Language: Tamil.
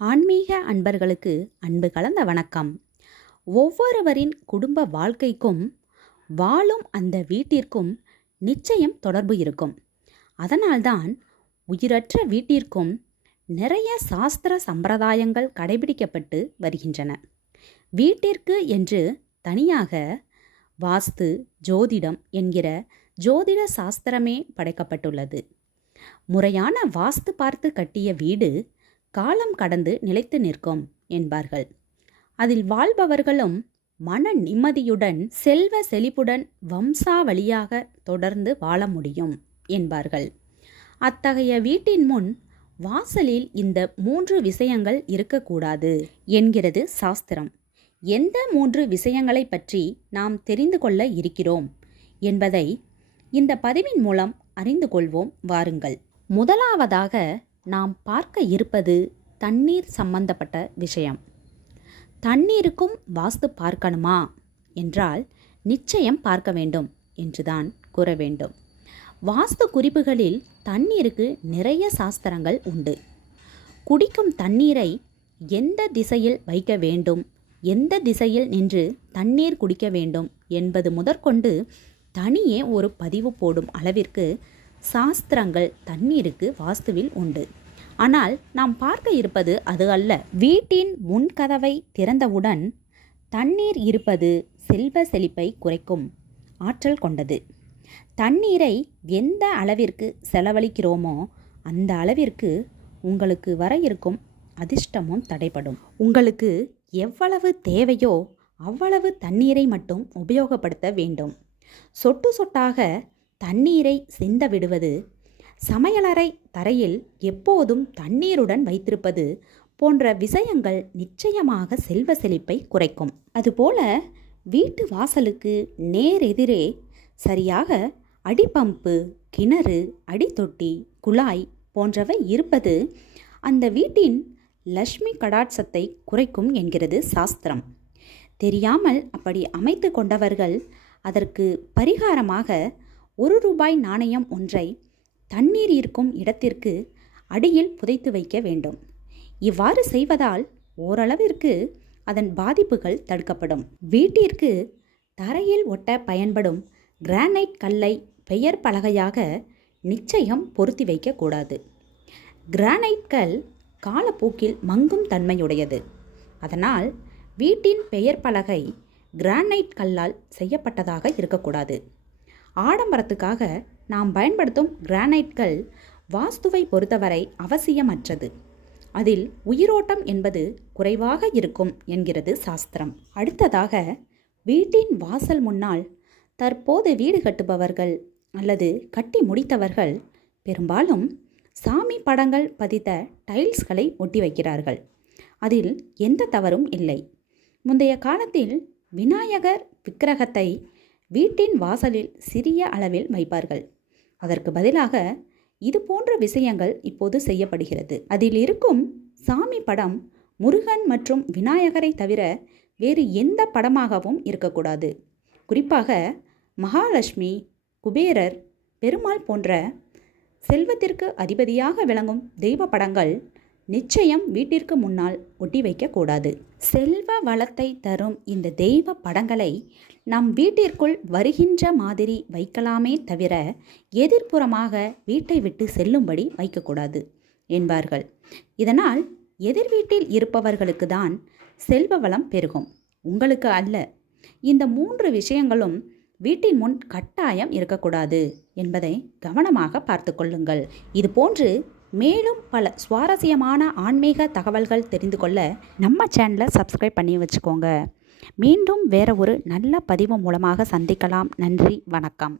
ஆன்மீக அன்பர்களுக்கு அன்பு கலந்த வணக்கம். ஒவ்வொருவரின் குடும்ப வாழ்க்கைக்கும் வாழும் அந்த வீட்டிற்கும் நிச்சயம் தொடர்பு இருக்கும். அதனால்தான் உயிரற்ற வீட்டிற்கும் நிறைய சாஸ்திர சம்பிரதாயங்கள் கடைபிடிக்கப்பட்டு வருகின்றன. வீட்டிற்கு என்று தனியாக வாஸ்து ஜோதிடம் என்கிற ஜோதிட சாஸ்திரமே படைக்கப்பட்டுள்ளது. முறையான வாஸ்து பார்த்து கட்டிய வீடு காலம் கடந்து நிலைத்து நிற்கும் என்பார்கள். அதில் வாழ்பவர்களும் மன நிம்மதியுடன் செல்வ செழிப்புடன் வம்சாவளியாக தொடர்ந்து வாழ முடியும் என்பார்கள். அத்தகைய வீட்டின் முன் வாசலில் இந்த 3 விஷயங்கள் இருக்கக்கூடாது என்கிறது சாஸ்திரம். எந்த 3 விஷயங்களை பற்றி நாம் தெரிந்து கொள்ள இருக்கிறோம் என்பதை இந்த பதிவின் மூலம் அறிந்து கொள்வோம் வாருங்கள். முதலாவதாக நாம் பார்க்க இருப்பது தண்ணீர் சம்பந்தப்பட்ட விஷயம். தண்ணீருக்கும் வாஸ்து பார்க்கணுமா என்றால் நிச்சயம் பார்க்க வேண்டும் என்றுதான் கூற வேண்டும். வாஸ்து குறிப்புகளில் தண்ணீருக்கு நிறைய சாஸ்திரங்கள் உண்டு. குடிக்கும் தண்ணீரை எந்த திசையில் வைக்க வேண்டும், எந்த திசையில் நின்று தண்ணீர் குடிக்க வேண்டும் என்பது முதற்கொண்டு தனியே ஒரு பதிவு போடும் அளவிற்கு சாஸ்திரங்கள் தண்ணீருக்கு வாஸ்துவில் உண்டு. ஆனால் நாம் பார்க்க இருப்பது அது அல்ல. வீட்டின் முன்கதவை திறந்தவுடன் தண்ணீர் இருப்பது செல்வ செழிப்பை குறைக்கும் ஆற்றல் கொண்டது. தண்ணீரை எந்த அளவிற்கு செலவழிக்கிறோமோ அந்த அளவிற்கு உங்களுக்கு வர இருக்கும் அதிர்ஷ்டமும் தடைபடும். உங்களுக்கு எவ்வளவு தேவையோ அவ்வளவு தண்ணீரை மட்டும் உபயோகப்படுத்த வேண்டும். சொட்டு சொட்டாக தண்ணீரை சிந்த விடுவது, சமையலறை தரையில் எப்போதும் தண்ணீருடன் வைத்திருப்பது போன்ற விஷயங்கள் நிச்சயமாக செல்வ செழிப்பை குறைக்கும். அதுபோல வீட்டு வாசலுக்கு நேரெதிரே சரியாக அடிப்பம்பு, கிணறு, அடித்தொட்டி, குழாய் போன்றவை இருப்பது அந்த வீட்டின் லக்ஷ்மி கடாட்சத்தை குறைக்கும் என்கிறது சாஸ்திரம். தெரியாமல் அப்படி அமைத்து கொண்டவர்கள் அதற்கு பரிகாரமாக ₹1 நாணயம் ஒன்றை தண்ணீர் இருக்கும் இடத்திற்கு அடியில் புதைத்து வைக்க வேண்டும். இவ்வாறு செய்வதால் ஓரளவிற்கு அதன் பாதிப்புகள் தடுக்கப்படும். வீட்டிற்கு தரையில் ஒட்ட பயன்படும் கிரானைட் கல்லை பெயர் பலகையாக நிச்சயம் பொருத்தி வைக்கக்கூடாது. கிரானைட் கல் காலப்போக்கில் மங்கும் தன்மையுடையது. அதனால் வீட்டின் பெயர் பலகை கிரானைட் கல்லால் செய்யப்பட்டதாக இருக்கக்கூடாது. ஆடம்பரத்துக்காக நாம் பயன்படுத்தும் கிரானைட்கள் வாஸ்துவை பொறுத்தவரை அவசியமற்றது. அதில் உயிரோட்டம் என்பது குறைவாக இருக்கும் என்கிறது சாஸ்திரம். அடுத்ததாக வீட்டின் வாசல் முன்னால் தற்போது வீடு கட்டுபவர்கள் அல்லது கட்டி முடித்தவர்கள் பெரும்பாலும் சாமி படங்கள் பதித்த டைல்ஸ்களை ஒட்டி வைக்கிறார்கள். அதில் எந்த தவறும் இல்லை. முந்தைய காலத்தில் விநாயகர் விக்கிரகத்தை வீட்டின் வாசலில் சிறிய அளவில் வைப்பார்கள். அதற்கு பதிலாக இது போன்ற விஷயங்கள் இப்போது செய்யப்படுகிறது. அதில் இருக்கும் சாமி படம் முருகன் மற்றும் விநாயகரை தவிர வேறு எந்த படமாகவும் இருக்கக்கூடாது. குறிப்பாக மகாலட்சுமி, குபேரர், பெருமாள் போன்ற செல்வத்திற்கு அதிபதியாக விளங்கும் தெய்வ படங்கள் நிச்சயம் வீட்டிற்கு முன்னால் ஒட்டி வைக்கக்கூடாது. செல்வ வளத்தை தரும் இந்த தெய்வ படங்களை நம் வீட்டிற்குள் வருகின்ற மாதிரி வைக்கலாமே தவிர எதிர்ப்புறமாக வீட்டை விட்டு செல்லும்படி வைக்கக்கூடாது என்பார்கள். இதனால் எதிர் வீட்டில் இருப்பவர்களுக்கு தான் செல்வ வளம் பெருகும், உங்களுக்கு அல்ல. இந்த 3 விஷயங்களும் வீட்டின் முன் கட்டாயம் இருக்கக்கூடாது என்பதை கவனமாக பார்த்து கொள்ளுங்கள். இதுபோன்று மேலும் பல சுவாரஸ்யமான ஆன்மீக தகவல்கள் தெரிந்து கொள்ள நம்ம சேனலை சப்ஸ்கிரைப் பண்ணி வச்சுக்கோங்க. மீண்டும் வேற ஒரு நல்ல பதிவு மூலமாக சந்திக்கலாம். நன்றி, வணக்கம்.